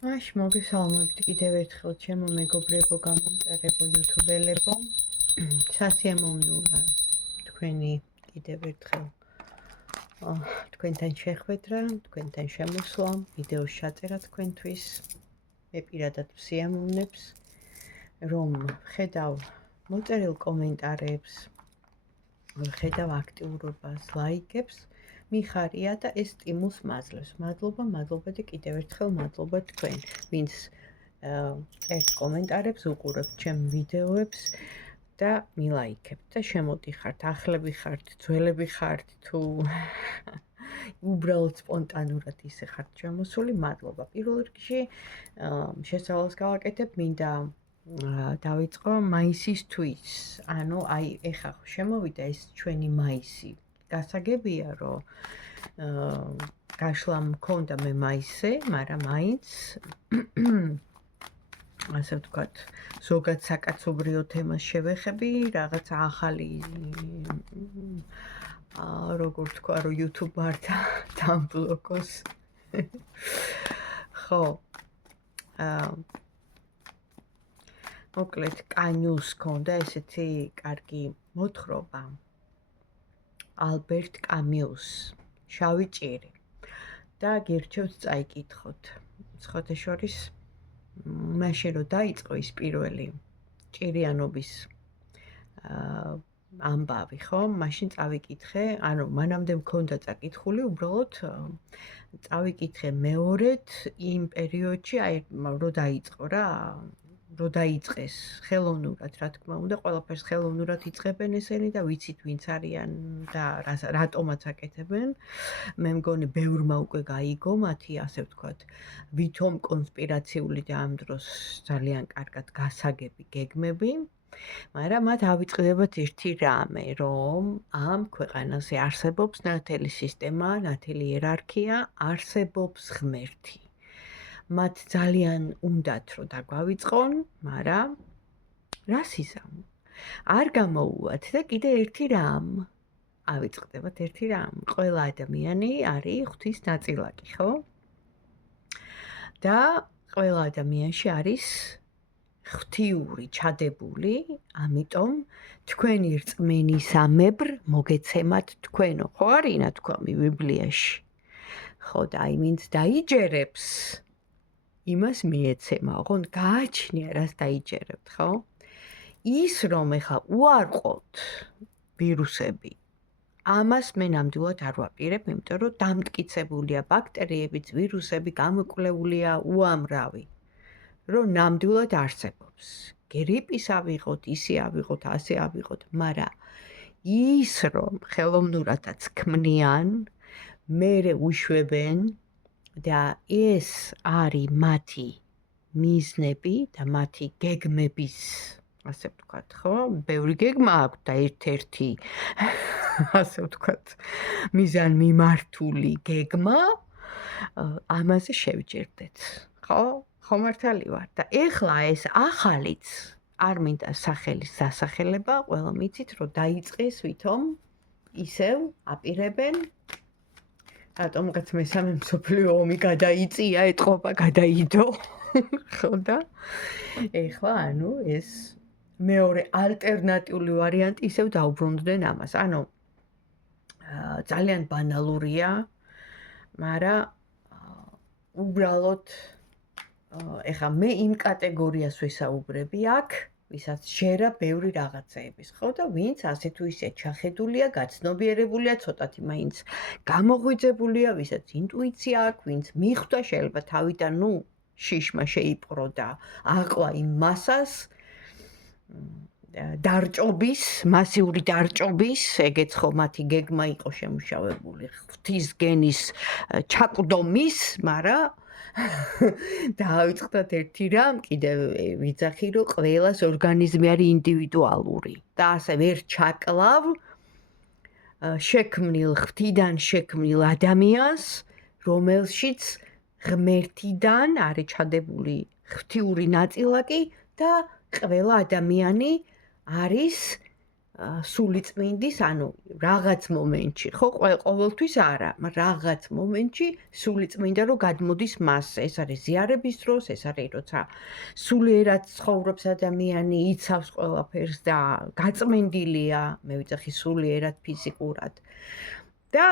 მაშ მოგესალმებით კიდევ ერთხელ ჩემო მეგობრებო, გამომწერებო, იუთუბელებო. სასიამოვნოა თქვენი კიდევ ერთხელ თქვენთან შეხვედრა, თქვენთან შემოსვლა, ვიდეოს ჩაწერა თქვენთვის. მე პირადად ვსიამოვნებს, რომ ხედავ მოწერილ კომენტარებს, ხედავ აქტიურობას, ლაიქებს, მიხარია და ეს სტიმულს მაძლევს. მადლობა და კიდევ ერთხელ მადლობა თქვენ, ვინც წერთ კომენტარებს, უყურებთ ჩემ ვიდეოებს და მილაიქებთ და შემოდიხართ, ახლები ხართ, ძველები ხართ თუ უბრალოდ სპონტანურად ისე ხართ შემოსული, მადლობა. პირველ რიგში შესავალს გავაკეთებ, მინდა დავიწყო მაისის თვის. ანუ აი ეხა შემოვიდა ეს ჩვენი მაისი. გასაგებია, რომ გაშლა მქონდა მე მაისზე, მაგრამ მაინც ასე ვთქვათ, ზოგად საკაცობრიო თემას შევეხები, რაღაცა ახალი როგორ თქვა, რომ YouTube არ დამბლოკოს. ხო. მოკლედ, კანიუს ქონდა ესეთი კარგი მოთხრობა. ალბერტ კამიუს, შავი ჭირი. და გირჩევთ წაიკითხოთ. სხვათაშორის მაშინ რომ დაიწყო ის პირველი ჭირიანობის ამბავი, ხო? მაშინ წავიკითხე, ანუ მანამდე მქონდა წაკითხული, უბრალოდ წავიკითხე მეორედ იმ პერიოდში, აი რომ დაიწყო რა, რომ დაიწყეს ხელოვნურად, რა თქმა უნდა, ყველაფერს ხელოვნურად იწყებენ ესენი და ვიცით ვინც არიან და რატომაც აკეთებენ. მე მგონი ბევრმა უკვე გაიგო მათი, ასე ვთქვათ, ვითომ კონსპირაციული და ამ დროს ძალიან კარგად გასაგები გეგმები, მაგრამ მათ ავიწყდებათ ერთი რამე, რომ ამ ქვეყანაზე არსებობს ნათელი სისტემა, ნათელი იერარქია, არსებობს ღმერთი. მათ ძალიან უნდათ რომ დაგვავიწყონ, მაგრამ რას იზამ? არ გამოუვათ და კიდე ერთი რამ ავიწყდებათ ერთი რამ. ყველა ადამიანი არის ღვთის ნაწილაკი, ხო? და ყველა ადამიანში არის ღვთიური ჩადებული, ამიტომ თქვენი რწმენისამებრ მოგეცემათ თქვენო, ხო არის ნათქვამი ბიბლიაში? ხო და აი ვინც დაიჯერებს იმას მიეცემაო, ხო? გააჩნია რას დაიჯერებთ, ხო? ის რომ ეხა უარყოთ ვირუსები, ამას მე ნამდვილად არ ვაპირებ, იმიტომ რომ დამტკიცებულია ბაქტერიებიც, ვირუსები გამოკვლეულია უამრავი, რომ ნამდვილად არსებობს. გრიპის ავიღოთ, ისე ავიღოთ, ასე ავიღოთ, მაგრამ ის რომ ხელოვნურადაც ქმნიან, მერე უშვებენ და ეს არის მათი მიზნები და მათი გეგმების, ასე ვთქვათ, ხო? ბევრი გეგმა აქვს და ერთ-ერთი ასე ვთქვათ, მიზანმიმართული გეგმა, ამაზე შევჯერდეთ, ხო? ხო მართალი ვარ და ეხლა ეს ახალიც არ მინდა სახელის დასახელება, ყველა მიცით, რომ დაიწყეს ვითომ ისევ აპირებენ რატომღაც მესამე მსოფლიო ომი გადაიწია, ეთყობა გადაიდო, ხო და ეხლა ანუ ეს მეორე ალტერნატიული ვარიანტი ისევ დაუბრუნდნენ ამას. ანუ ძალიან ბანალურია, მაგრამ უბრალოდ ეხლა მე იმ კატეგორიას ვესაუბრები აქ, ვისაც შეერა ბევრი რაღაცეების, ხო და ვინც ასე თუ ისე ჩახედულია, გაცნობიერებულია, ცოტათი მაინც გამოღვიძებულია, ვისაც ინტუიცია აქვს, ვინც მიხვდა შეიძლება თავიდან, შიშმა შეიპყრო და აყვა იმ მასას დარჭობის, მასიური დარჭობის, ეგეც ხო მათი გეგმა იყო შემუშავებული, ღვთის გენის ჩაკვდომის, მაგრამ დაავიწყდათ ერთი რამ, კიდევ ვიძახი, რომ ყველას ორგანიზმი არის ინდივიდუალური და ასე ვერ ჩაკლავ შექმნილ, ღვთიდან შექმნილ ადამიანს, რომელშიც ღმერთიდან არის ჩადებული ღვთიური ნაწილაკი და ყველა ადამიანი არის სულიწმინდის, ანუ რაღაც მომენტში, ხო, ყოველთვის არა, რაღაც მომენტში სულიწმინდა რომ გადმოდის მასზე. ეს არის ზიარების დროს, ეს არის როცა სულიერად ცხოვრობს ადამიანი, იცავს ყველაფერს და გაწმენდილია, მე ვიძახი სულიერად ფიზიკურად. და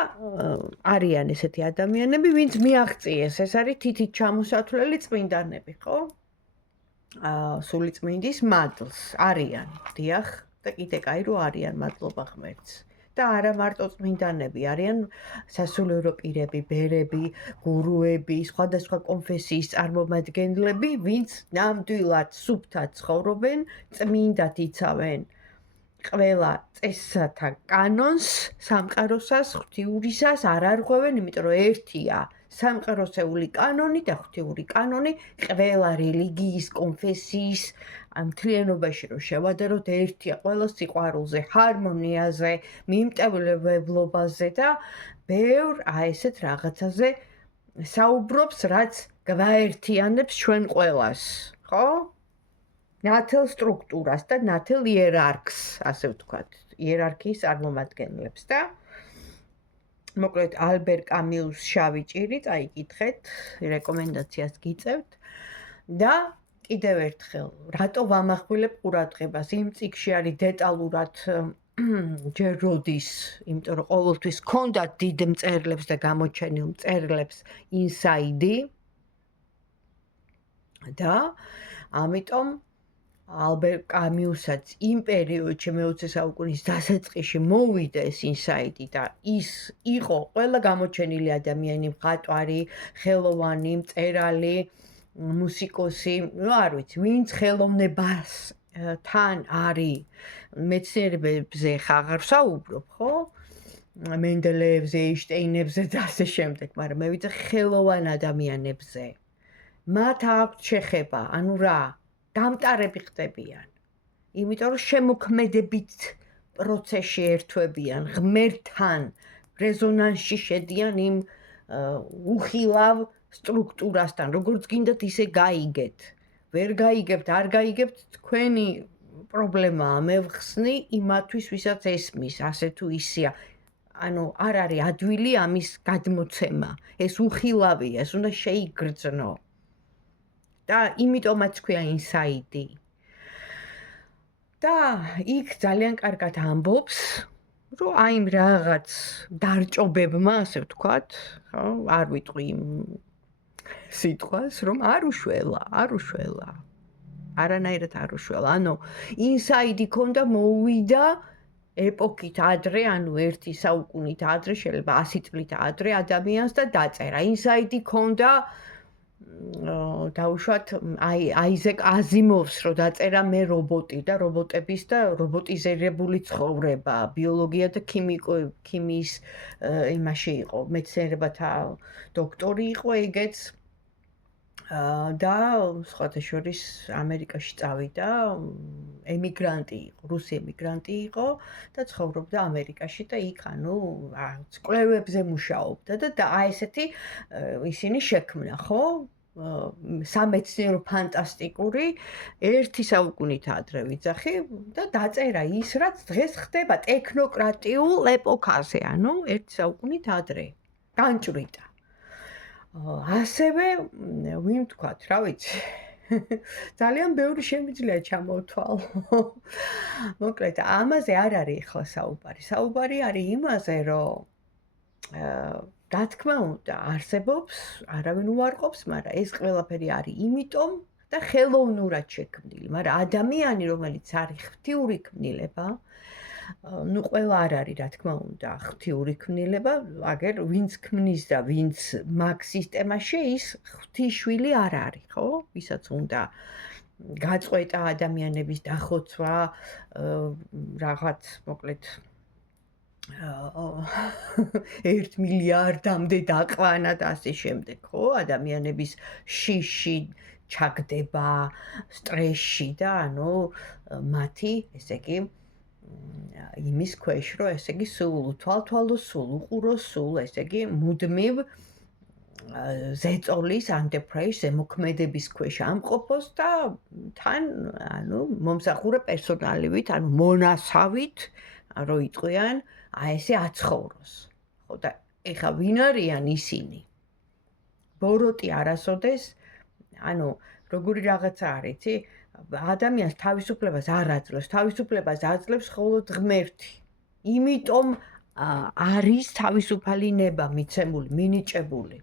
არიან ესეთი ადამიანები, ვინც მიაღწიეს, ეს არის თითით ჩამოსათვლელი წმინდანები, ხო? სულიწმინდის მადლს არიან, დიახ, და კიდე კაი რომ არიან, მადლობა ღმერთს. და არა მარტო წმინდანები, არიან სასულიერო პირები, ბერები, გურუები, სხვადასხვა კონფესიის წარმომადგენლები, ვინც ნამდვილად სუფთად ცხოვრობენ, წმინდად იცავენ ყველა წესათა კანონს, სამყაროსას, ღვთიურისას არ არღვევენ, იმიტომ რომ ერთია სამყაროსეული კანონი და ღვთიური კანონი, ყველა რელიგიის, კონფესიის მთლიანობაში რომ შევადაროთ, ერთია ყველა სიყვარულზე, ჰარმონიაზე, მიმტევლებლობაზე და ბევრ ესეთ რაღაცაზე საუბრობს, რაც გვაერთიანებს ჩვენ ყველას, ხო? ნათელ სტრუქტურას და ნათელ იერარქს, ასე ვთქვათ, იერარქიის წარმომადგენლებს და მოკლედ ალბერ კამიუს შავი ჭირი, წაიკითხეთ, რეკომენდაციას გიწევთ და კიდევ ერთხელ, რატო ვამახვილებ ყურადღებას? იმ წიგნში არის დეტალურად ჯერ როდის, იმიტომ რომ ყოველთვის ჰქონდათ დიდ მწერლებს და გამოჩენილ მწერლებს ინსაიდი და ამიტომ ალბერ კამიუსაც იმ პერიოდში მე-20 საუკუნის დასაწყისში მოვიდა ეს ინსაიდი და ის იყო ყველა გამოჩენილი ადამიანი, მხატვარი, ხელოვანი, მწერალი, მუსიკოსი, ну არ ვიცი, ვინც ხელოვნებას თან არის მეცნიერებებზე ხაღარ საუბრობ, ხო? მენდელეევზე, ეინშტეინებზე და ასე შემდეგ, მაგრამ მე ვიძახი ხელოვან ადამიანებზე. მათ აქვთ შეხება, ანუ რა? დამტარები ხდებიან. იმიტომ რომ შემოქმედებით პროცესში ერთვებიან, ღმერთთან რეზონანსში შედიან იმ უხილავ სტრუქტურასთან, როგორც გინდათ ისე გაიგეთ. ვერ გაიგებთ, არ გაიგებთ, თქვენი პრობლემაა, მე ვხსნი იმათვის, ვისაც ესმის, ასე თუ ისეა. ანუ არ არის ადვილი ამის გადმოცემა. ეს უხილავია, ეს უნდა შეიგრძნო. და იმიტომაც ქვია ინსაიდი. და იქ ძალიან კარგად ამბობს, რომ აი იმ რაღაც დარჭობებმა, ასე ვთქვათ, ხო, არ ვიტყვი იმ სიტყვას, რომ არ უშველა. არანაირად არ უშველა. ანუ ინსაიდი ქონდა მოვიდა ეპოქით ადრე, ანუ 1 საუკუნით ადრე, შეიძლება 100 წლით ადრე ადამიანს და დაწერა. ინსაიდი ქონდა დაუშვათ აიზეკ აზიმოვს რო დაწერა მე რობოტი და რობოტების და რობოტიზირებული ცხოვრება, ბიოლოგია და ქიმიის იმაში იყო, მეცნიერებათა დოქტორი იყო ეგეც და სხვათა შორის ამერიკაში წავიდა, ემიგრანტი იყო, რუსი ემიგრანტი იყო და ცხოვრობდა ამერიკაში და იქ ანუ კვლევებზე მუშაობდა და აი ესეთი ისინი შექმნა, ხო? სამეცნიერო ფანტასტიკური 1 საუკუნით ადრე ვიძახი და დაწერა ის, რაც დღეს ხდება ტექნოკრატიულ ეპოქაზე, ანუ 1 საუკუნით ადრე. განჭვრიტა. ასევე ვინ ვთქვათ, რა ვიცი. ძალიან ბევრი შემიძლია ჩამოვთვალო. მოკლედ, ამაზე არ არის ახლა საუბარი. საუბარი არის იმაზე, რომ რა თქმა უნდა, არსებობს, არავინ უარყოფს, მაგრამ ეს ყველაფერი არის იმიტომ და ხელოვნურად შექმნილი, მაგრამ ადამიანი, რომელიც არის ღვთიური ქმნილება, ну ყველა არ არის, რა თქმა უნდა, ღვთიური ქმნილება, აგერ ვინც ქმნის და ვინც მაგ სისტემაში ის ღვთისშვილი არ არის, ხო? ვისაც უნდა გაწყვეტა ადამიანების დახოცვა, რაღაც, მოკლედ 1 მილიარდამდე დაყვანა და ასე შემდეგ, ხო? ადამიანების შიში ჩაგდება, სტრესში და ანუ მათი, ესე იგი, იმის ქვეშ, რომ ესე იგი სულ უთვალთვალო, სულ უყურო, სულ ესე იგი მუდმივ ზეწოლის enterprise ზემოქმედების ქვეშ ამყოფოს და თან მომსახურე პერსონალივით, მონასავით რო იტყვიან, ესე აცხოვროს. ხო და ეხა ვინ არიან ისინი? ბოროტი არასოდეს, როგორი რაღაცა არის, იცი? ადამიანს თავისუფლებას არ აძლევს, თავისუფლებას აძლევს მხოლოდ ღმერთი. იმიტომ არის თავისუფალი ნება მიცემული, მინიჭებული.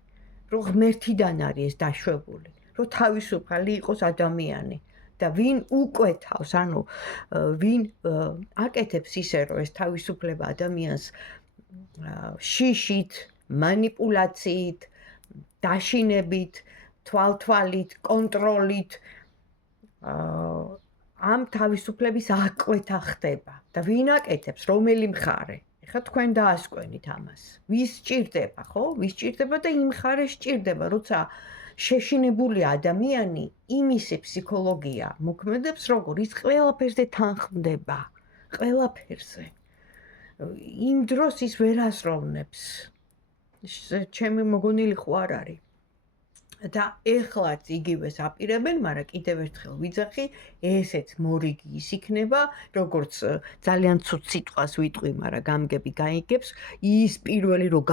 რომ ღმერთიდან არის ეს დაშვებული, რომ თავისუფალი იყოს ადამიანი და ვინ უკვეთავს, ვინ აკეთებს ისე, რომ ეს თავისუფლება ადამიანს შიშით, მანიპულაციით, დაშინებით, თვალთვალით, კონტროლით ამ თავისუფლების აკვეთა ხდება და ვინ აკეთებს, რომელი მხარე? ეხლა თქვენ დაასკვენით ამას. ვის სჭირდება, ხო? ვის სჭირდება და იმ მხარეს სჭირდება, როცა შეშინებული ადამიანი იმისი ფსიქოლოგია მოქმედებს, როგორ ის ყველაფერზე თანხმდება. ყველაფერზე. იმ დროს ის ვერ ასრულებს. ჩემი მოგონილი ხო არ არის. და ეხლაც იგივეს აპირებენ, მაგრამ კიდევ ერთხელ ვიძახი, ესეც მორიგი ის იქნება, როგორც ძალიან ცუდ სიტყვას ვიტყვი, მაგრამ გამგები გაიგებს, ის პირველი რომ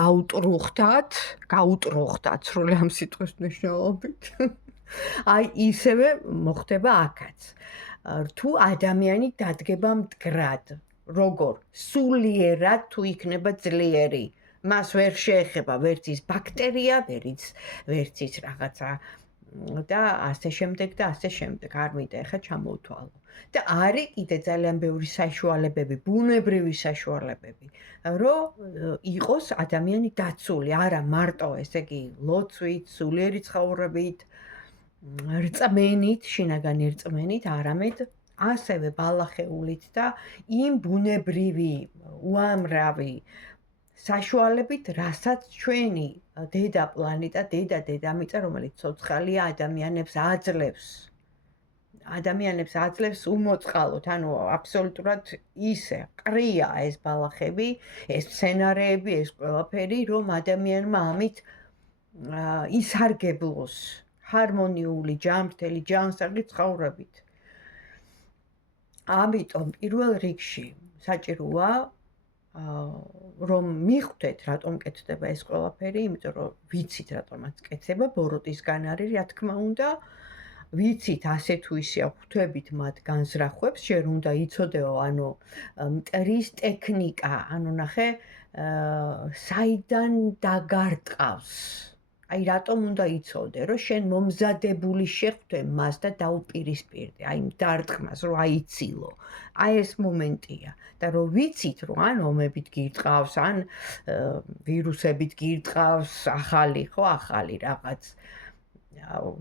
გაუტროხდათ სრული ამ სიტყვის მნიშვნელობით. აი ისევე მოხდება აქაც. თუ ადამიანი დადგება მდგრად, როგორ სულიერად თუ იქნება ძლიერი. მას ვერ შეეხება ვერც ის ბაქტერია, ვერც ის რაღაცა და ასე შემდეგ და ასე შემდეგ. არ მინდა ეხა ჩამოვთვალო. და არის კიდე ძალიან ბევრი საშუალებები, ბუნებრივი საშუალებები, რომ იყოს ადამიანი დაცული, არა მარტო ესე იგი ლოცვით, სულიერი ცხოვრებით, რწმენით, შინაგანი რწმენით, არამედ ასევე ბალახეულით და იმ ბუნებრივი უამრავი საშუალებით, რასაც ჩვენი დედა პლანეტა, დედამიწა, რომელიც ცოცხალია, ადამიანებს აძლევს უმოწყალოდ, აბსოლუტურად ისე ყრია ეს ბალახები, ეს მცენარეები, ეს ყველაფერი, რომ ადამიანმა ამით ისარგებლოს ჰარმონიული, ჯანმრთელი, ჯანსაღი ცხოვრებით. ამიტომ პირველ რიგში საჭიროა რომ მიხვდეთ, რატომ კეთდება ეს ყველაფერი, იმიტომ რომ ვიცით, რატომაც კეთდება, ბოროტისგან არის, რა თქმა უნდა, ვიცით, ასე თუ ისე ხვდებით მათ განზრახვებს, ჯერ უნდა იცოდეო, მტრის ტექნიკა, ნახე, საიდან დაგარტყავს. აი რატომ უნდა იცოდე, რომ შენ მომზადებული შეხვდე მას და დაუპირისპირდე, აი დარტყმას, რომ აიცილო. აი ეს მომენტია და რომ ვიცით, რომ ან ომებით გირტყავს, ან ვირუსებით გირტყავს, ახალი რაღაც.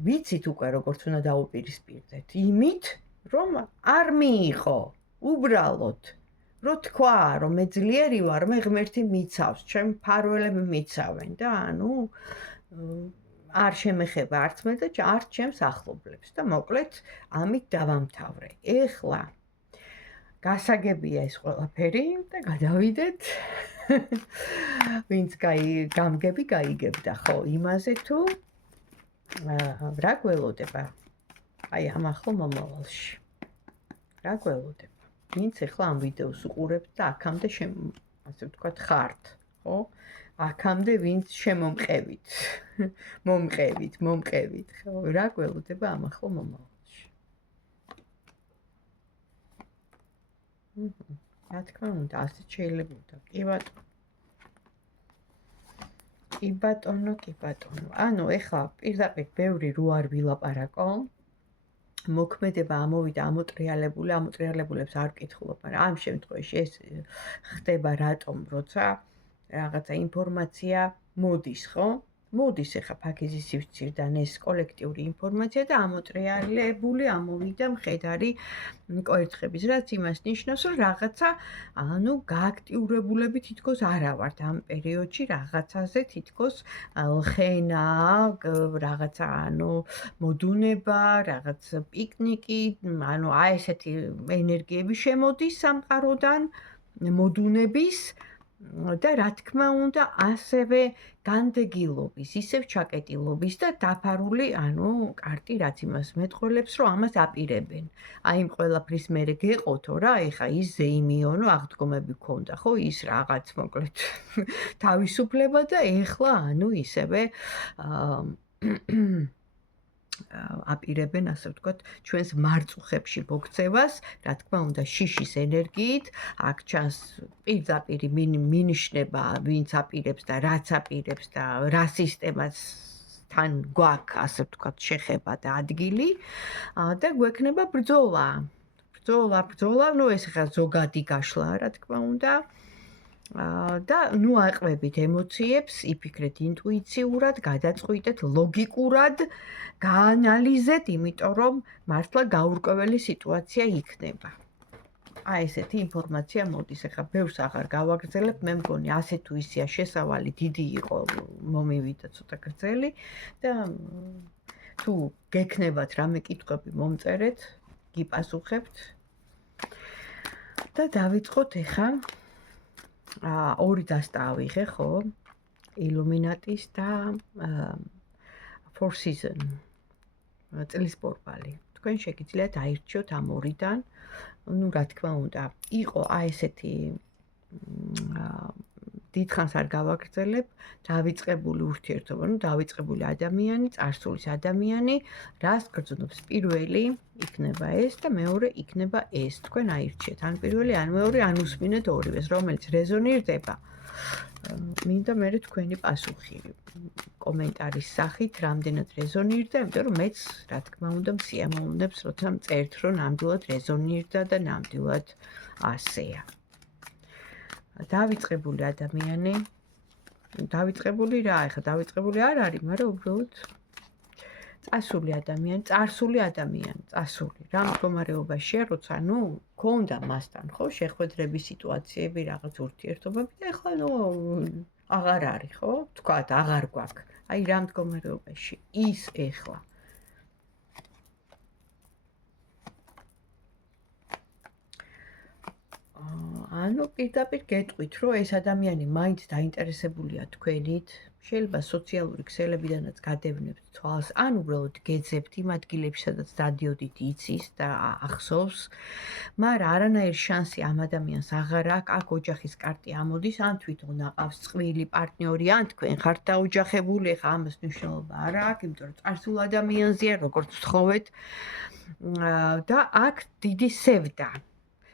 ვიცით უკვე როგორც უნდა დაუპირისპირდეთ. იმით, რომ არ მიიღო, უბრალოდ რო თქვა, რომ მე ძლიერი ვარ, მე ღმერთი მიცავს, ჩემ ფარველები მიცავენ და არ შემეხება არც მე და არც ჩემს ახლობლებს და მოკლედ ამით დავამთავრე. ეხლა გასაგებია ეს ყველაფერი და გადავიდეთ. ვინც გამგები გაიგებდა ხო იმაზე თუ რა გველოდება აი ამ ახლო მომავალში. რა გველოდება? ვინც ეხლა ამ ვიდეოს უყურებთ და აქამდე ასე ვთქვათ ხართ, ხო? აქამდე ვინც შემომყევით. მომყევით, ხო? რა გველოდება ამ ახლო მომავალში? რა თქმა უნდა, ასე შეიძლებოდა. კი ბატონო. ეხლა პირდაპირ ბევრი რო არ ვილაპარაკო. მოქმედება ამოვიდა ამოტრიალებულებს არ ვკითხულობ, მაგრამ ამ შემთხვევაში ეს ხდება რატომ, როცა რაღაცა ინფორმაცია მოდის, ხო? მოდის ეხა ფაქიზის სივრცირიდან ეს კოლექტიური ინფორმაცია და ამოტრიალებული ამოვიდა მხედარი კვერთხების, რაც იმას ნიშნავს, რომ რაღაცა გააქტიურებულები თითქოს არა ვართ ამ პერიოდში რაღაცაზე თითქოს ლხენა, რაღაცა მოდუნება, რაღაც პიკნიკი, აი ესეთი ენერგიები შემოდის სამყაროდან, მოდუნების და რა თქმა უნდა, ასევე განდეგილობის, ისევ ჩაკეტილობის და დაფარული, კარტი, რაც იმას მეტყველებს, რომ ამას აპირებენ. აი იმ ყველაფრის მერე გეყოთო რა, ეხა ის ზეიმიონო აღდგომები გქონდა, ხო, ის რაღაც მოკლედ თავისუფლება და ეხლა ისევე აპირებენ, ასე ვთქვათ, ჩვენს მარწუხებში მოგწევას, რა თქმა უნდა, შიშის ენერგიით, აქ ჩანს პირდაპირი მინიშნება, ვინც აპირებს და რაც აპირებს და რა სისტემას თან გვაქვს, ასე ვთქვათ, შეხება და ადგილი და გვექნება ბრძოლა. ბრძოლა, ეს ხა ზოგადი გაშლაა, რა თქმა უნდა. და აყვებით ემოციებს, იფიქრეთ ინტუიციურად, გადაწყვიტეთ ლოგიკურად, გაანალიზეთ, იმიტომ რომ მართლა გაურკვეველი სიტუაცია იქნება. აი ესეთი ინფორმაცია მოდის, ახლა ბევრს აღარ გავაგრძელებ, მე მგონი ასე თუ ისეა შესავალი დიდი იყო, მომივიდა ცოტა გრძელი და თუ გექნებათ რამე კითხვები მომწერეთ, გიპასუხებთ და დავიწყოთ ახლა ორი დასტა ავიღე, ხო? Illuminatis და Four Season წლის პორტალი. თქვენ შეგიძლიათ აირჩიოთ ამ ორიდან. რა თქმა უნდა, იყო აი ესეთი დიდხანს არ გავაგრძელებ, დავიწყებული ურთიერთობა, დავიწყებული ადამიანი, წარსულის ადამიანი, რას გრძნობს პირველი იქნება ეს და მეორე იქნება ეს. თქვენ აირჩიეთ ან პირველი, ან მეორე, ან უსმინეთ ორივეს, რომელიც რეზონირდება. მინდა მე თქვენი პასუხი კომენტარის სახით, რამდენად რეზონირდა, იმიტომ რომ მეც, რა თქმა უნდა, მსიამოვნებს, როცა მწერთ, რომ ნამდვილად რეზონირდა და ნამდვილად ასეა. დავიწყებული ადამიანი, დავიწყებული რა, ეხლა დავიწყებული არ არის, მაგრამ უბრალოდ წასული ადამიანი, წარსული ადამიანი, წასული. რა მდგომარეობაშია, როცა გქონდა მასთან, ხო, შეხვედრების სიტუაციები, რაღაც ურთიერთობები და ეხლა აღარ არის, ხო? თქვათ, აღარ გვაქვს. აი რა მდგომარეობაში ის ეხლა. პირდაპირ გეტყვით, რომ ეს ადამიანი მაინც დაინტერესებულია თქვენით, შეიძლება სოციალური ქსელებიდანაც გადევნებთ თვალს, ან უბრალოდ გეძებთ იმ ადგილებში, სადაც დადიოდით იცის და ახსოვს, მაგრამ არანაირი შანსი ამ ადამიანს აღარ აქვს, აქ ოჯახის კარტი ამოდის, ან თვითონ აყავს წყვილი პარტნიორი, ან თქვენ ხართ დაოჯახებული, ხა ამას მნიშვნელობა არ აქვს, იმიტომ რომ წარსულ ადამიანზეა, როგორც ვთხოვეთ, და აქ დიდი სევდა.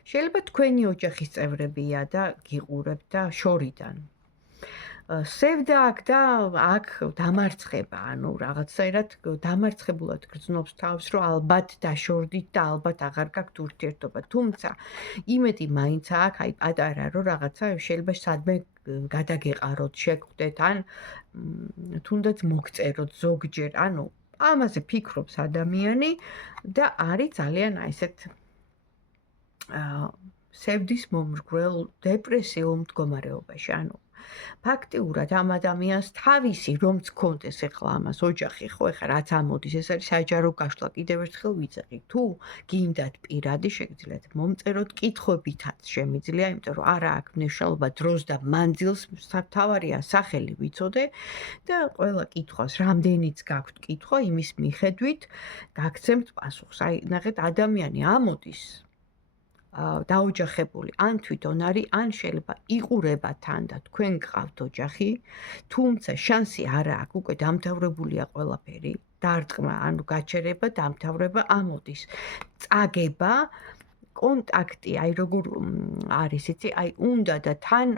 შეიძლება თქვენი ოჯახის წევრებია და გიყურებთ და შორიდან. სევდა აქ და აქ დამარცხება, რაღაცაერად დამარცხებულად გრძნობს თავს, რომ ალბათ დაშორდით და ალბათ აღარ გაქვთ ურთიერთობა. თუმცა იმედი მაინც აქვს, აი პატარა რომ რაღაცა შეიძლება სადმე გადაგეყაროთ, შეგხვდეთ, ან თუნდაც მოგწეროთ ზოგჯერ, ამაზე ფიქრობს ადამიანი და არის ძალიან აი ესეთ სევდის მომრგვრელ დეპრესიულ მდგომარეობაში, ფაქტიურად ამ ადამიანს თავისი რომც კონდეს ეხლა ამას ოჯახი, ხო, ეხლა რაც ამოდის, ეს არის საჯარო გაშლა, კიდევ ერთხელ ვიძახი, თუ გინდათ პირადი, შეგიძლიათ მომწეროთ, კითხვებითაც შემიძლია, იმიტომ რომ არა აქვს მნიშვნელობა დროს და მანძილს, თავარია სახელი ვიცოდე და ყველა კითხვას, რამდენიც გაქვთ კითხვა, იმის მიხედვით გაგცემთ პასუხს. აი, ნახეთ, ადამიანი ამოდის დაოჯახებული, ან თვითონ არის, ან შეიძლება იყურება თან და თქვენ გყავთ ოჯახი, თუმცა შანსი არ აქვს, უკვე დამთავრებულია ყველაფერი, დარტყმა, გაჩერება, დამთავრება ამოდის. წაგება, კონტაქტი, აი როგორ არის, იცი, აი უნდა და თან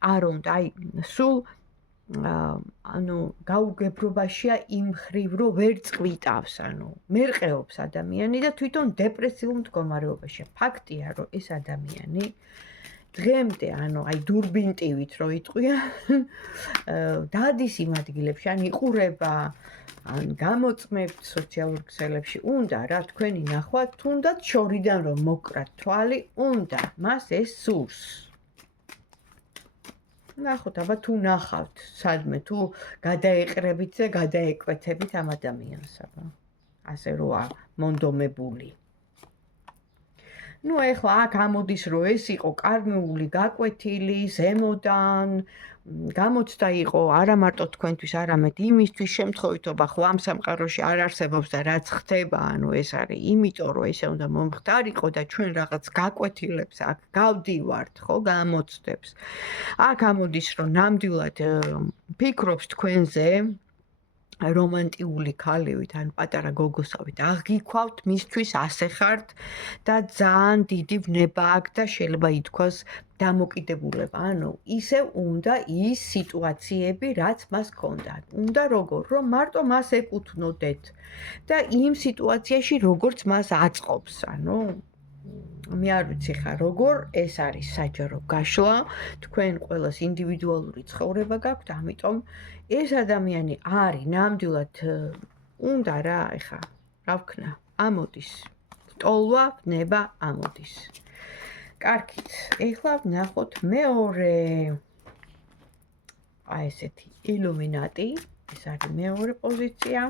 არ უნდა, აი სულ გაუგებრობაშია იმ ხრივ, რომ ვერ წყვიტავს, მერყეობს ადამიანი და თვითონ დეპრესიულ მდგომარეობაშია. ფაქტია, რომ ეს ადამიანი დღემდე, აი დურბინტივით რო იტყვია, დადის იმ ადგილებში, ან იყურება, ან გამოწმებთ სოციალურ ქსელებში, უნდა რა თქვენი ნახვა, თუნდაც შორიდან რომ მოკრათ თვალი, უნდა, მას ეს სურს. ნახოთ, აბა თუ ნახავთ სადმე, თუ გადაეყრებით და გადაეკვეთებით ამ ადამიანს, აბა ასე როა მონდომებული. ნუ ეხლა აქ ამოდის რომ ეს იყო კარმიული გაკვეთილი ზემოდან გამოცდა იყო არა მარტო თქვენთვის, არამედ იმისთვის შემთხვევითობა ხო ამ სამყაროში არ არსებობს და რაც ხდება, ანუ ეს არის იმიტომ რომ ესე უნდა მომხდარიყო და ჩვენ რაღაც გაკვეთილებს აქ გავდივართ, ხო, გამოცდებს. აქ ამოდის რომ ნამდვილად ფიქრობს თქვენზე რომანტიული ქალივით ან პატარა გოგოსავით აღიქვავთ, მისთვის ასე ხართ და ძალიან დიდი ვნება აქვს და შეიძლება ითქვას დამოკიდებულება. ანუ ისევ უნდა ის სიტუაციები, რაც მას ჰქონდა. უნდა როგორ, რომ მარტო მას ეკუთვნოდეთ და იმ სიტუაციაში როგორც მას აწყობს, ანუ მე არ ვიცი ხა როგორ ეს არის საჯარო გაშლა, თქვენ ყველას ინდივიდუალური ცხოვრება გაქვთ, ამიტომ ეს ადამიანი არის ნამდვილად უნდა რა, ეხა, რა ვქნა, ამოდის. ტოლვა, ნება ამოდის. კარგით, ეხლა ვნახოთ მეორე აი ესეთი ილუმინატი, ეს არის მეორე პოზიცია.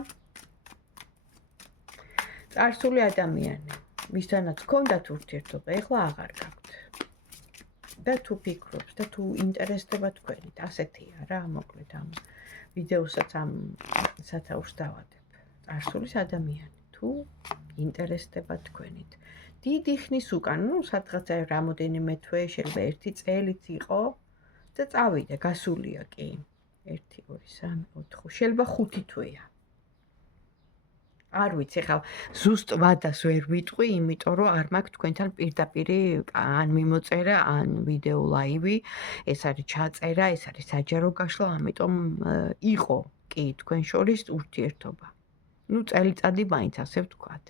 წარსული ადამიანი, მისთანაც ჰქონდათ ურთიერთობა, ეხლა აღარ გაქვთ. და თუ ფიქრობს და თუ ინტერესდება თქვენით, ასეთია რა, მოკლედ ამ ვიდეოსაც ამ სათაურს დავადებ. წარსულის ადამიანი, თუ ინტერესდება თქვენით. დიდი ხნის უკან, ნუ სადღაცა რამოდენიმე თვე, შეიძლება 1 წელიც იყო და წავიდა, გასულია კი. 1, 2, 3, 4, შეიძლება 5 თვეა. არ ვიცი, ხა ზუსტ ვადას ვერ ვიტყვი, იმიტომ რომ არ მაქვს თქვენთან პირდაპირი ან მიმოწერა, ან ვიდეო ლაივი, ეს არის ჩაწერა, ეს არის საჯარო გაშლა, ამიტომ იყო კი თქვენ შორის ურთიერთობა. ნუ წელიწადი მაინც ასე ვთქვათ.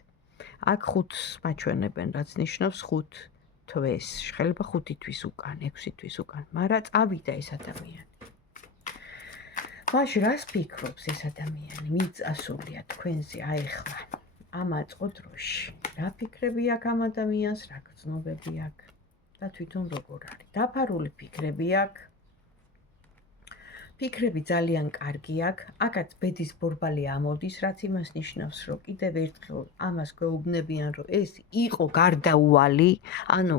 აქ 5-ს მაჩვენებენ, რაც ნიშნავს 5 თვეს, შეიძლება 5 თვის უკან, 6 თვის უკან, მაგრამ წავიდა ეს ადამიანი. მაშინ რას ფიქრობს ეს ადამიანი? მიწასულია თქვენზე აიხლა ამ აწყო დროში. რა ფიქრები აქვს ამ ადამიანს, რა გრძნობები აქვს და თვითონ როგორ არის? დაფარული ფიქრები აქვს. ფიქრები ძალიან კარგი აქვს. აქაც ბედის ბორბალი ამოდის, რაც იმას ნიშნავს, რომ კიდევ ერთხელ ამას გვეუბნებიან, რომ ეს იყო გარდაუვალი, ანუ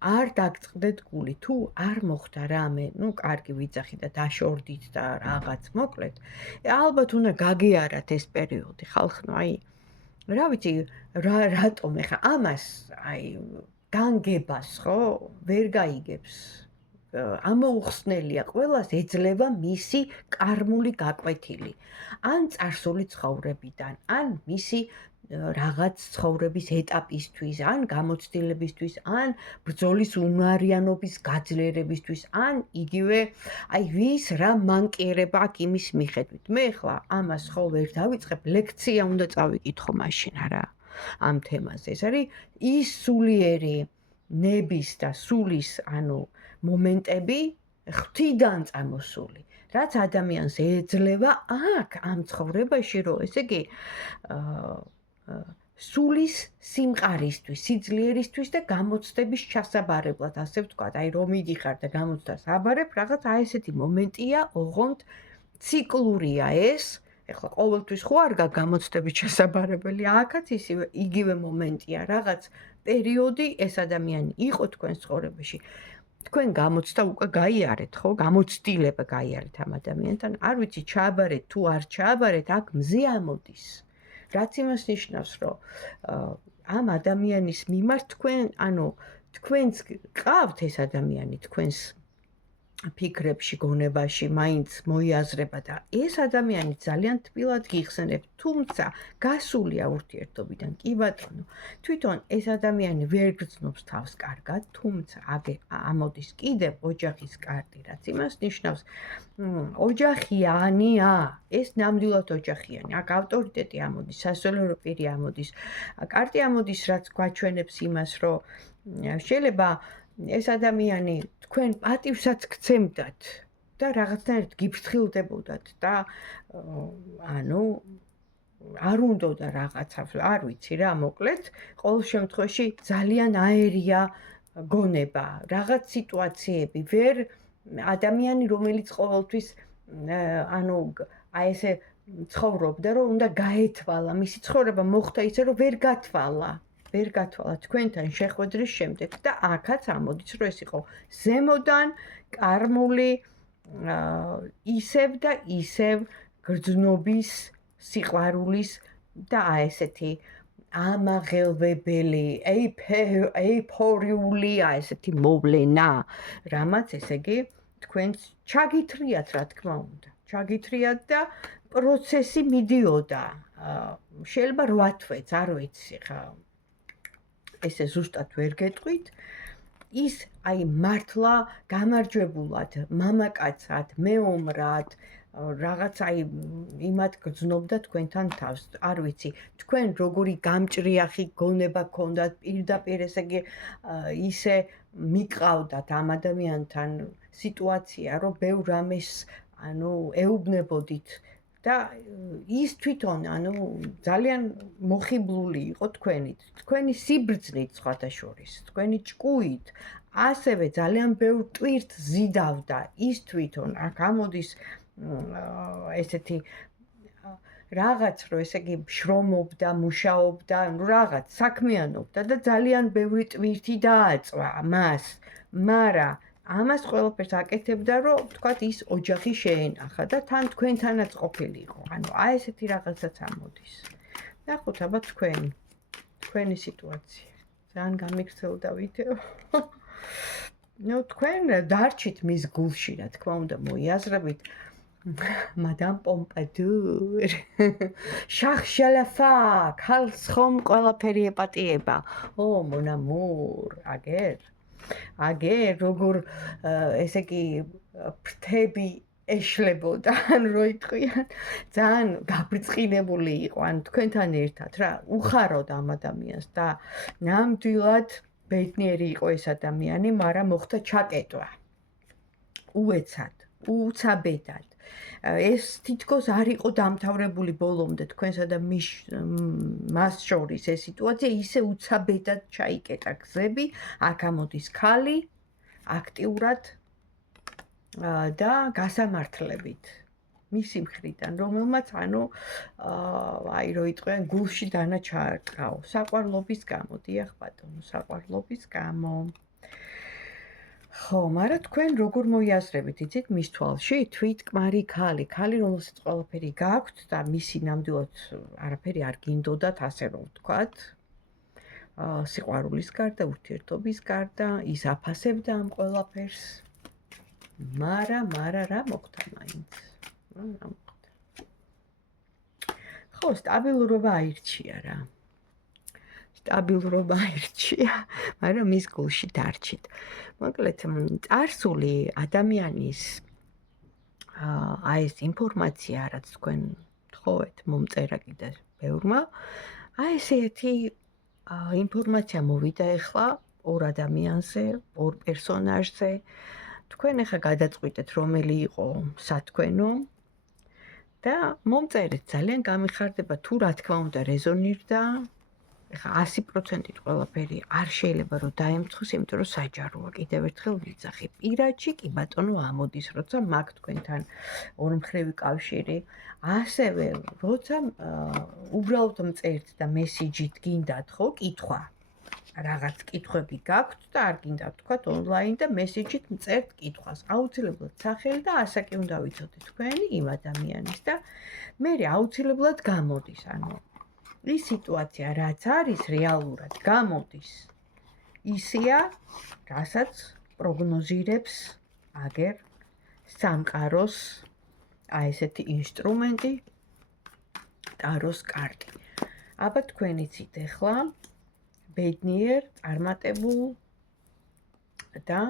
არ დაგწყდეთ გული, თუ არ მოხდა რამე, ნუ კარგი ვიძახი და დაშორდით და რაღაც მოკლედ, ალბათ უნდა გაგიარათ ეს პერიოდი, ხალხო, აი, რა ვიცი, რატომ ეხა ამას, აი, განგებას, ხო, ვერ გაიგებს. ამოუხსნელია, ყველას ეძლევა მისი კარმული გაკვეთილი. ან წარსული ცხოვრებიდან, ან მისი რაღაც ცხოვრების ეტაპისთვის, ან გამოცდილებისთვის, ან ბრძოლის უნარიანობის გაძლიერებისთვის, ან იგივე, აი ვის რა მანკიერება აქვს იმის მიხედვით. მე ხლა ამას ხო ვერ დავიწყებ, ლექცია უნდა წავიკითხო მაშინ არა ამ თემაზე. ეს არის ის სულიერი ნების და სულის, ანუ მომენტები ღვთიდან წამოსული, რაც ადამიანს ეძლევა აქ ამ ცხოვრებაში, რომ ესე იგი სულის სიმყარისთვის, სიძლიერისთვის და გამოცდების ჩასაბარებლად, ასე ვთქვათ, აი რომ მიდიხარ და გამოცდას აბარებ, რაღაც აი ესეთი მომენტია, ოღონდ ციკლურია ეს. ეხლა ყოველთვის ხო არ გამოცდების ჩასაბარებელი, აქაც ისივე იგივე მომენტია, რაღაც პერიოდი ეს ადამიანი იყო თქვენ ცხოვრებაში. თქვენ გამოცდა უკვე გაიარეთ, ხო? გამოცდილება გაიარეთ ამ ადამიანთან. არ ვიცი, ჩააბარეთ თუ არ ჩააბარეთ, აქ მზე ამოდის. რაც იმას ნიშნავს, რომ ამ ადამიანის მიმართ თქვენ, ანუ თქვენს ყავთ ეს ადამიანი თქვენს ფიქრებში, გონებაში, მაინც მოიაზრება და ეს ადამიანი ძალიან თბილად გიხსენებს, თუმცა გასულია ურთიერთობიდან, კი ბატონო, თვითონ ეს ადამიანი ვერ გრძნობს თავს კარგად, თუმცა ამოდის კიდევ ოჯახის კარტი, რაც იმას ნიშნავს, ოჯახიანია, ეს ნამდვილად ოჯახიანი, აქ ავტორიტეტი ამოდის, სასულიერო პირი ამოდის, კარტი ამოდის, რაც გვაჩვენებს იმას, რომ შეიძლება ეს ადამიანი თქვენ პატივსაც გცემდათ და რაღაცნაირად გიფრთხილდებოდათ და ანუ არ უნდოდა რაღაცა, არ ვიცი რა, მოკლედ, ყოველ შემთხვევაში ძალიან აერია გონება, რაღაც სიტუაციები, ვერ ადამიანი, რომელიც ყოველთვის ანუ აი ესე ცხოვრობდა, რომ უნდა გაეთვალა, მისი ცხოვრება მოხდა ისე, რომ ვერ გათვალა. ვერ გათვალა თქვენთან შეხვედრის შემდეგ და აქაც ამოდის რომ ეს იყო ზემოდან კარმული ისევ და ისევ გრძნობის სიყვარულის და ესეთი ამაღელვებელი ეიფორიული ესეთი მოვლენა რამაც ესე იგი თქვენს ჩაგითრიათ რა თქმა უნდა ჩაგითრიათ და პროცესი მიდიოდა შეიძლება 8 თვეც არ ვიცი ხა ესე ზუსტად ვერ გეტყვით ის აი მართლა გამარჯვებულად მამაკაცად მეომრად რაღაც აი იმათ გრძნობდა თქვენთან თავს არ ვიცი თქვენ როგორი გამჭრიახი გონება გქონდათ პირდაპირ ესე იგი ისე მიყავდათ ამ ადამიანთან სიტუაცია რომ ბევრ რამეს ანუ ეუბნებოდით და ის თვითონ ანუ ძალიან მოხიბლული იყო თქვენი სიბრძნით სხვათა შორის თქვენი ჭკუით ასევე ძალიან ბევრ ტვირთ ზიდავდა ის თვითონ აქ ამოდის ესეთი რაღაც რომ ესე იგი შრომობდა მუშაობდა რაღაც საქმიანობდა და ძალიან ბევრი ტვირთი დააწვა მას მაგრამ ამას ყველაფერს აკეთებდა რომ თქვათ ის ოჯახი შეენახა და თან თქვენთანაც ყოფილი იყო ანუ აი ესეთი რაღაცაც ამოდის ნახოთ აბა თქვენი სიტუაცია ძალიან გამიქცეულდა ვიდეო ნუ თქვენ დარჩით მის გულში რა თქმა უნდა მოიაზრებით მადამ პომპადურ შახშალაფა ქალს ხომ ყველაფერი ეპატიება ო მონამურ აგერ როგორ ესე იგი ფრთები ეშლებოდა ან რო იტყვიან ძალიან გაბრწყინებული იყო ან თქვენთან ერთად რა უხაროდ ამ ადამიანს და ნამდვილად ბედნიერი იყო ეს ადამიანი მაგრამ მოხდა ჩაკეტვა უეცად უცაბედად ეს თითქოს არ იყო დამთავრებული ბოლომდე თქვენსა და მას შორის ეს სიტუაცია ისე უცაბედად ჩაიკეტა გზები აქ ამოდის ქალი აქტიურად და გასამართლებით მისი მხრიდან რომელმაც ანუ აი რო იტყვიან გულში დანა ჩაარტყაო საყვარლობის გამო დიახ ბატონო საყვარლობის გამო ხო, მაგრამ თქვენ როგორ მოიაზრებით, იცით, მის თვალში თვითკმარი ქალი, რომელსაც ყველაფერი გაქვთ და მისი ნამდვილად არაფერი არ გინდოდათ, ასე რომ ვთქვათ. სიყვარულის გარდა, ურთიერთობის გარდა, ის აფასებდა ამ ყველაფერს. მაგრამ რა მოხდა მაინც? რა მოხდა? ხო, სტაბილურობა აირჩია რა. სტაბილურობა აირჩია, მაგრამ მის გულში დარჩით. მოკლედ, წარსული ადამიანის აი ეს ინფორმაცია, რაც თქვენ თხოვეთ მომწერა კიდე ბევრმა, აი ესეთი ინფორმაცია მოვიდა ახლა ორ ადამიანზე, ორ პერსონაჟზე. თქვენ ახლა გადაწყვიტეთ, რომელი იყო სათქვენო და მომწერეთ, ძალიან გამიხარდება თუ რა თქმა უნდა რეზონირდა. ეხლა 100%-ით ყველაფერი არ შეიძლება რომ დაემთხოს, იმიტომ რომ საჯაროა კიდევ ერთხელ ვიძახი. პირადში კი ბატონო ამოდის, როცა მაგ თქვენთან ორმხრივი კავშირი, ასევე როცა უბრალოდ მწერთ და მესიჯით გინდათ ხო, კითხვა. რაღაც კითხვები გაქვთ და არ გინდათ თქვათ ონლაინ და მესიჯით მწერთ კითხვას. აუცილებლად სახელი და ასაკი უნდა ვიცოდეთ თქვენი იმ ადამიანის და მე აუცილებლად გამოდის, ანუ ის სიტუაცია რაც არის რეალურად გამოდის ისეა რასაც პროგნოზირებს აგერ სამყაროს აი ესეთი ინსტრუმენტი ტაროს კარტი აბა თქვენ იცით ახლა ბედნიერ წარმატებულ და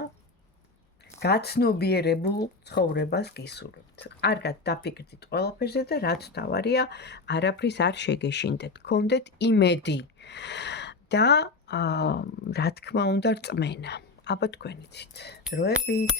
გაცნობიერებულ ცხოვრებას გისურვებთ. კარგად დაფიქრდით ყველაფერზე და რაც თავარია, არაფრის არ შეგეშინდეთ. გქონდეთ იმედი და რა თქმა უნდა რწმენა. აბა თქვენ იცით. დროებით